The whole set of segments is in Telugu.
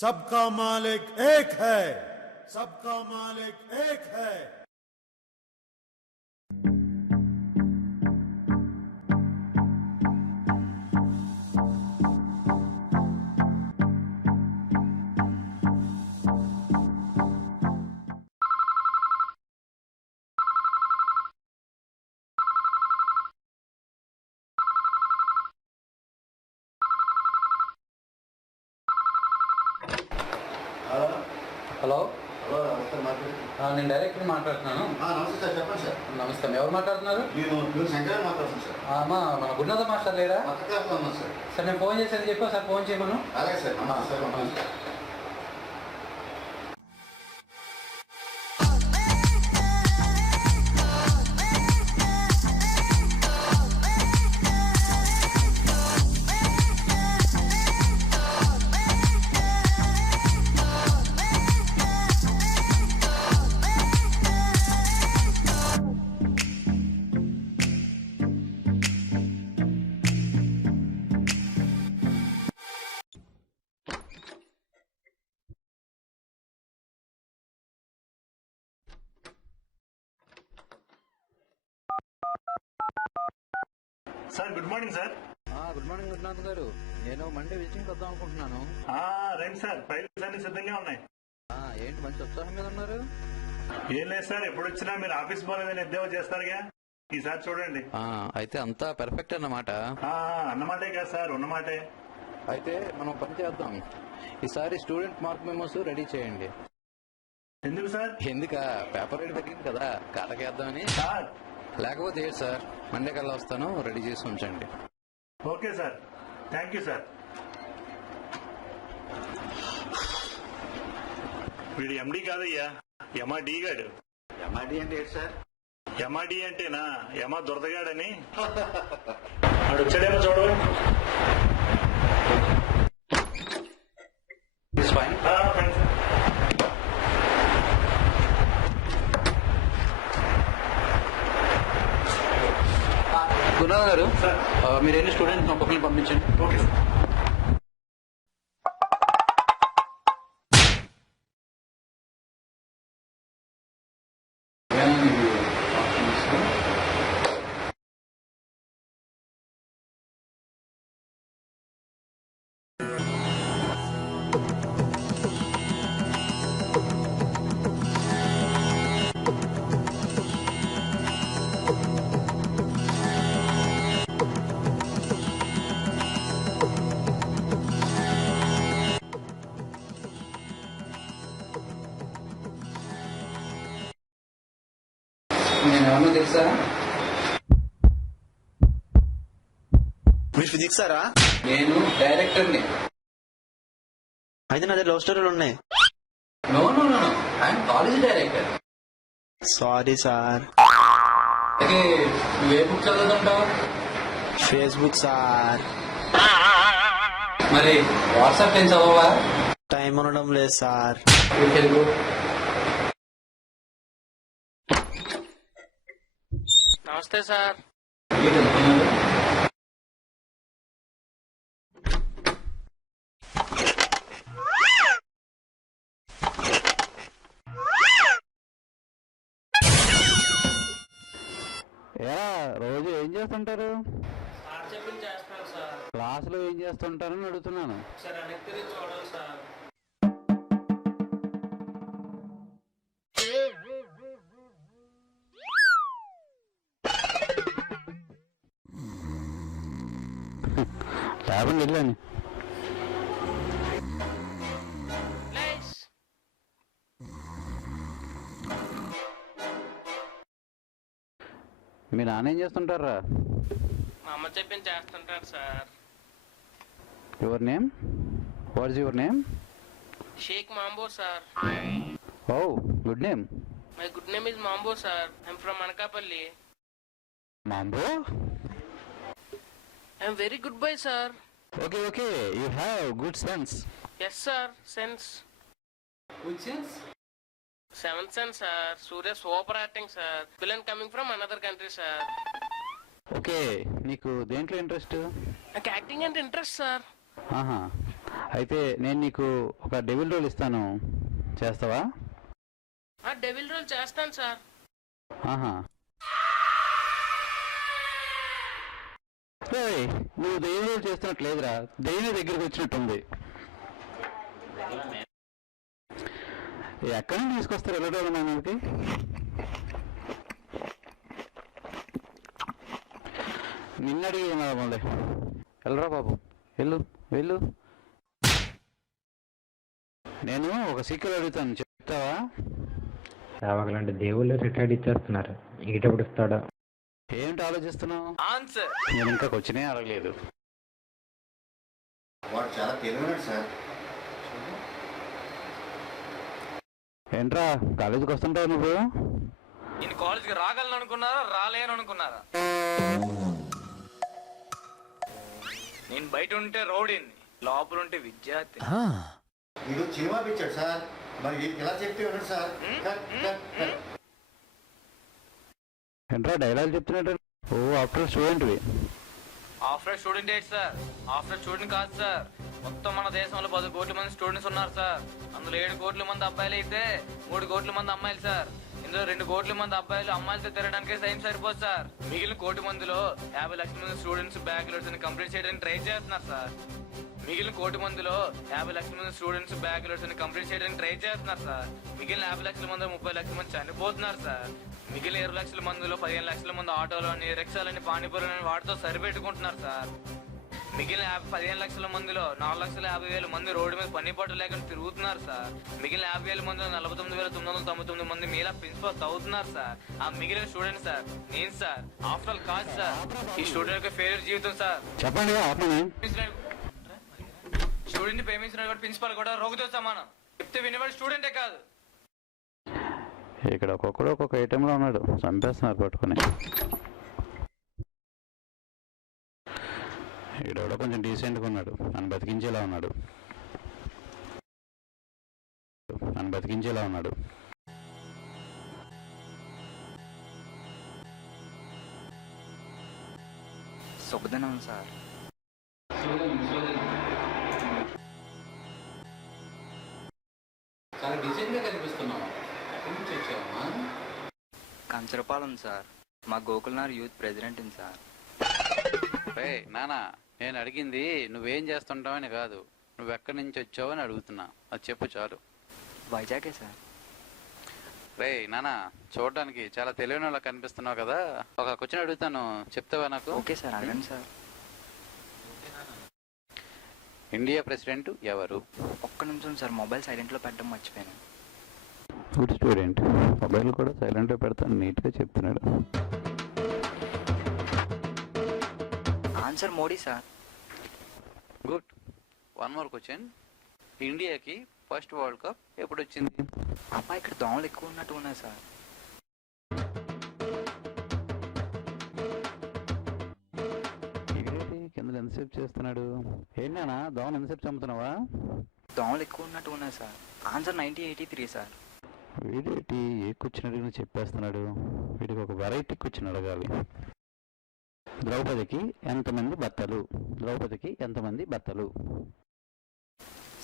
सबका मालिक एक है, सबका मालिक एक है। హలో హలో నమస్తే నేను డైరెక్టర్ మాట్లాడుతున్నాను. నమస్తే సార్, చెప్పండి సార్. నమస్తే, ఎవరు మాట్లాడుతున్నారు? నేను శంకర్ మాట్లాడుతున్నాను సార్. మన గురునాథ మాస్టర్ లేరా? కొత్త క్లాస్లో ఉన్నాను సార్. సార్ నేను ఫోన్ చేశాను చెప్పా సార్, ఫోన్ చేయమను. అలాగే సార్. నమస్తే సార్. నమస్తే. Sir good morning sir. Good morning Gurunath గారు, నేను మండే విజిటింగ్ వద్దాం అనుకుంటున్నాను. రండి సార్, ఫైల్స్ అన్ని సిద్ధంగా ఉన్నాయి. ఏంటి మంచి ఉత్సాహం మీద ఉన్నారు? ఏం లేదు సార్, ఎప్పుడు వచ్చినా మీరు ఆఫీస్ పోలేదని ఎద్దేవా చేస్తారుగా, ఈసారి చూడండి. అయితే అంతా పర్ఫెక్ట్ అన్నమాట. అన్నమాటే కాదు సార్, ఉన్నమాటే. అయితే మనం పని చేద్దాం, ఈసారి స్టూడెంట్ మార్క్ మెమోస్ రెడీ చేయండి. ఎందుకు సార్? ఎందుక పేపర్ రేట్ తగ్గింది కదా, కాటకేద్దామని. సార్ లేకపోతే ఏంటి సార్, మండే కల్లా వస్తాను, రెడీ చేసి ఉంచండి. Okay sir, thank you sir. వీడు ఎండి కాదయ్యా, ఎంఆర్డి గాడు. ఎంఆర్డి అంటే ఏంటి సార్? ఎంఆర్డి అంటేనా యమ దురదగాడని. వాడు వచ్చాడేమో చూడవు. ఫైన్. Fine sir. గురునాథ్ గారు, మీరు ఎన్ని స్టూడెంట్ ఒక్కొక్కరిని పంపించండి. Okay sir. నేను ఎవరన్నా తెలుసా? మీరు ఫిజిక్స్ సారా? నేను డైరెక్టర్ని. అయితే నా దగ్గర లవ్ స్టోరీలు ఉన్నాయి. No no no, I'm college director. Sorry sir. అయితే నువ్వు ఏ బుక్ చదువుతుంటావు? Facebook sir. మరి వాట్సాప్ ఏం చదవవా? టైం ఉండడం లేదు సార్. తెలుగు. నమస్తే సార్. రోజు ఏం చేస్తుంటారు? సార్ చెప్పింది చేస్తాను సార్. క్లాసులో ఏం చేస్తుంటారని అడుగుతున్నాను. సార్ అడిగితే చూడాలి సార్. లేపండి వెళ్ళండి. మీ నాన్న ఏం చేస్తుంటారా? మా అమ్మ చెప్పింది చేస్తుంటారు sir. Your name? What is your name? Shaik Mambo sir. Oh good name. My good name is Mambo sir. I'm from Anakapalli. Mambo? I'm very good boy sir. Okay okay, you have good sense. Yes sir, sense. Good sense? Seventh sense, sir. Surya super acting, sir. Villain coming from another country, sir. Okay, నీకు దేంట్లో ఇంట్రెస్ట్? నాకు యాక్టింగ్ అంటే ఇంట్రెస్ట్ సార్. ఆహా, అయితే నేను నీకు ఒక డెవిల్ రోల్ ఇస్తాను, చేస్తావా? డెవిల్ రోల్ చేస్తాను సార్. ఆహా, ఏయ్, నువ్వు దెయ్యం రోల్ చేస్తున్నట్లేదురా, దెయ్యం దగ్గరికి వచ్చినట్టుంది. ఎక్కడి నుంచి తీసుకొస్తారు వెళ్ళడం మా మీదకి? నిన్న అడిగి మళ్ళీ వెళ్ళరా బాబు, వెళ్ళు వెళ్ళు. నేను ఒక సీక్రెట్ అడుగుతాను, చెప్తావా? అలాంటి దేవుళ్ళు రిటైర్డ్ ఇచ్చేస్తున్నారు, ఈటప్పుడు ఇస్తాడా? ఏంటి ఆలోచిస్తున్నావు? ఆన్సర్. నేను ఇంకా క్వశ్చనే అడగలేదు. వాడు చాలా తెలివైనడు సార్. ఏంట్రా కాలేజీకి వస్తుంటావు నువ్వు? నేను కాలేజ్కి రాగలను అనుకున్నారా, రాలేను అనుకున్నారా? నేను బయట ఉంటే రౌడీని, లోపల ఉంటే విద్యార్థి. వీడు సినిమా పిచ్చాడు సార్. మరి ఇలా చెప్తే ఉన్నాడు సార్. ఏంట్రా డైలాగ్ చెప్తున్నట్టు? ఓ ఆఫ్టర్ స్టూడెంట్వి. ఆఫ్టర్ స్టూడెంట్ ఏంటి సార్? ఆఫ్టర్ స్టూడెంట్ కాదు సార్. మొత్తం మన దేశంలో 10 కోట్ల మంది స్టూడెంట్స్ ఉన్నారు సార్. అందులో 7 కోట్ల మంది అబ్బాయిలు అయితే 3 కోట్ల మంది అమ్మాయిలు సార్. ఇందులో 2 కోట్ల మంది అబ్బాయిలు అమ్మాయిలతో తిరగడానికి టైం సరిపోదు సార్. మిగిలిన 1 కోటి మందిలో 50 లక్షల మంది స్టూడెంట్స్ బ్యాచులర్స్ ని కంప్లీట్ చేయడానికి ట్రై చేస్తున్నారు సార్. మిగిలిన 1 కోటి మందిలో 50 లక్షల మంది స్టూడెంట్స్ బ్యాచులర్స్ ని కంప్లీట్ చేయడానికి ట్రై చేస్తున్నారు సార్. మిగిలిన 50 లక్షల మంది 30 లక్షల మంది చనిపోతున్నారు సార్. మిగిలిన 20 లక్షల మందిలో 15 లక్షల మంది ఆటోలని, రిక్షాలని, పానీపూరిని వాటితో సరిపెట్టుకుంటున్నారు సార్. మిగిలిన 15 లక్షల మందిలో 4,50,000 మంది రోడ్డు మీద పని పట్టు లేకుండా తిరుగుతున్నారు సార్. మిగిలిన 50,000 మందిలో 49,999 మంది మీలా ప్రిన్సిపల్స్ అవుతున్నారు సార్. ఆ మిగిలిన స్టూడెంట్ సార్ నేను సార్. ఆఫ్టర్ ఆల్ కాదు సార్, ఈ స్టూడెంట్ యొక్క ఫెయిల్యూర్ జీవితం సార్. చెప్పండి. స్టూడెంట్ ప్రేమించిన ప్రిన్సిపల్ కూడా రోగుతో సమానం. చెప్తే వినేవాడు స్టూడెంటే కాదు. ఇక్కడ ఒక్కొక్కడు ఒక్కొక్క ఐటెంలో ఉన్నాడు, చంపేస్తున్నారు పట్టుకుని. ఈడెవడో కొంచెం డీసెంట్గా ఉన్నాడు, నన్ను బతికించేలా ఉన్నాడు. శుభదినం సార్. చాలా డీసెంట్ గా కనిపిస్తున్నావు. ఎక్కడి నుంచి వచ్చావమ్మా? కంచరపాలెం సార్. మా గోకుల్నార్ యూత్ ప్రెసిడెంట్ సార్. నానా, నేను అడిగింది నువ్వేం చేస్తుంటావని కాదు, నువ్వు ఎక్కడి నుంచి వచ్చావు అని అడుగుతున్నా. అది చెప్పు చాలు. వైజాగే సార్. నానా, చూడడానికి చాలా తెలివైన వాళ్ళ కనిపిస్తున్నావు కదా, ఒక క్వశ్చన్ అడుగుతాను, చెప్తావా నాకు? ఓకే సార్, అడగండి సార్. ఇండియా ప్రెసిడెంట్ ఎవరు? ఒక్క నిమిషం సార్, మొబైల్ సైలెంట్లో పెట్టడం మర్చిపోయాను. Good student. మొబైల్ కూడా సైలెంట్లో పెడతాను, నీట్గా చెప్తున్నాడు. Answer Modi sir. Good. One more question. ఇండియాకి ఫస్ట్ వరల్డ్ కప్ ఎప్పుడు వచ్చింది? అబ్బా, ఇక్కడ దోమలు ఎక్కువ ఉన్నట్టు ఉన్నాయి సార్. కింద ఎంతసేపు చేస్తున్నాడు? ఏంటన్నా దోమలు ఎంతసేపు చంపుతున్నావా? దోమలు ఎక్కువ ఉన్నట్టు ఉన్నాయి సార్. Answer 1983 sir. వీడేటి ఏ క్వశ్చన్ అడిగినా చెప్పేస్తున్నాడు. వీడికి ఒక వెరైటీ క్వశ్చన్ అడగాలి. ద్రౌపదికి ఎంతమంది భర్తలు?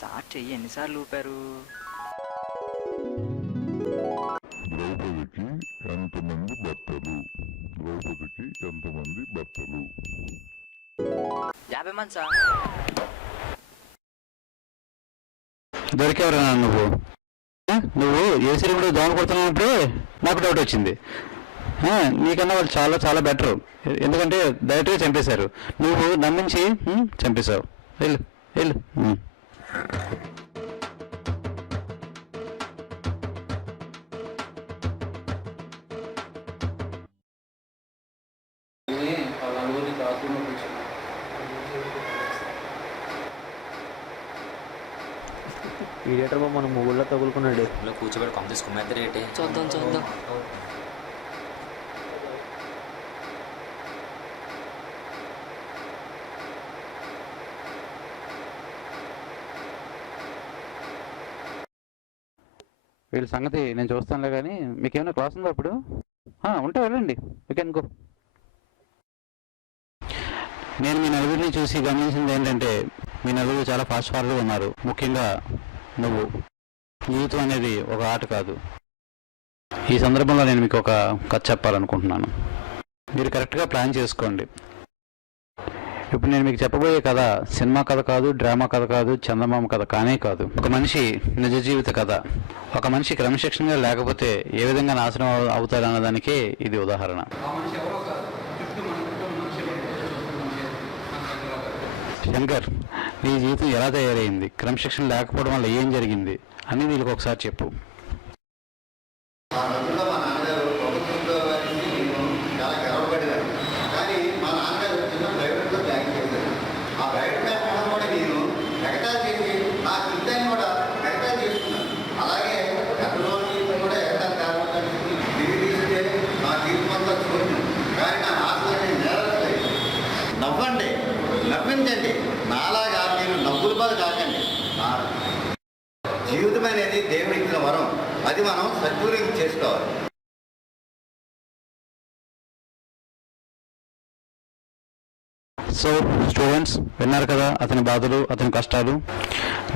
సార్ చెయ్యి ఎన్నిసార్లు ఊపారు? ద్రౌపదికి ఎంతమంది భర్తలు? 50 మంది సార్. దొరికేవరా నువ్వు ఏసీ రూమ్లో దోమ కొడుతున్నప్పుడే నాకు డౌట్ వచ్చింది. నీకన్నా వాళ్ళు చాలా చాలా బెటర్, ఎందుకంటే డైరెక్ట్గా చంపేశారు, నువ్వు నమ్మించి చంపేశావు. వెళ్ళు. ఈడేటర్ బాబు మన మొగుళ్ళ తగులుకున్నాడు. కూర్చోబెట్టి కంప్లీట్ కుమ్మేద్దరు ఏంటి? చూద్దాం. వీళ్ళ సంగతి నేను చూస్తానులే, కానీ మీకేమైనా క్లాస్ ఉందా అప్పుడు? ఉంటే వెళ్ళండి, యూ కెన్ గో. నేను మీ నలుగురిని చూసి గమనించింది ఏంటంటే, మీ నలుగురు చాలా ఫాస్ట్ ఫార్వర్డ్గా ఉన్నారు. ముఖ్యంగా నువ్వు. జీవితం అనేది ఒక ఆట కాదు. ఈ సందర్భంలో నేను మీకు ఒక కథ చెప్పాలనుకుంటున్నాను. మీరు కరెక్ట్గా ప్లాన్ చేసుకోండి. ఇప్పుడు నేను మీకు చెప్పబోయే కథ సినిమా కథ కాదు, డ్రామా కథ కాదు, చందమామ కథ కానే కాదు. ఒక మనిషి నిజ జీవిత కథ. ఒక మనిషి క్రమశిక్షణగా లేకపోతే ఏ విధంగా నాశనం అవుతాడన్నదానికే ఇది ఉదాహరణ. శంకర్, నీ జీవితం ఎలా తయారైంది, క్రమశిక్షణ లేకపోవడం వల్ల ఏం జరిగింది అని వీళ్ళకి ఒకసారి చెప్పు. ఆ రోజుల్లో మా నాన్నగారు ప్రభుత్వ ఉద్యోగానికి నేను చాలా గర్వపడేదాన్ని. కానీ మా నాన్నగారు చిన్న ప్రైవేట్లో జాయిన్ చేశారు. ఆ ప్రైవేట్ వ్యాపారం కూడా నేను ఎగటా చేసి నా జీవితాన్ని కూడా ఎగటా చేసుకున్నాను. అలాగే గతంలో జీవితం కూడా ఎగటా కారణం తిరిగి తీస్తే నా జీవితం అంతా చూసాను. కానీ నా ఆశలని నేరలేదు. నవ్వండి, నవ్వించండి. నాలాగా మీరు నవ్వుల బాధ కాకండి. జీవితం అనేది దేవుడి ఇచ్చిన వరం. అది మనం సద్వినియోగం చేసుకోవాలి. సో స్టూడెంట్స్, విన్నారు కదా అతని బాధలు, అతని కష్టాలు.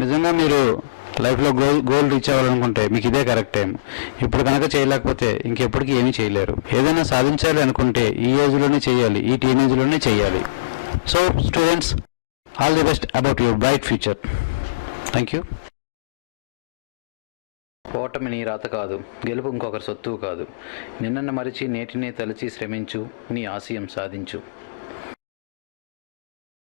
నిజంగా మీరు లైఫ్లో గోల్ రీచ్ అవ్వాలనుకుంటే మీకు ఇదే కరెక్ట్ టైం. ఇప్పుడు కనుక చేయలేకపోతే ఇంకెప్పటికీ ఏమీ చేయలేరు. ఏదైనా సాధించాలి అనుకుంటే ఈ ఏజ్లోనే చేయాలి, ఈ టీనేజ్లోనే చేయాలి. So students, all the best about your bright future. Thank you. ఓటమి నీ రాత కాదు, గెలుపు ఇంకొకరి సొత్తు కాదు. నిన్నను మరిచి నేటినే తలచి శ్రమించు, నీ ఆశయం సాధించు.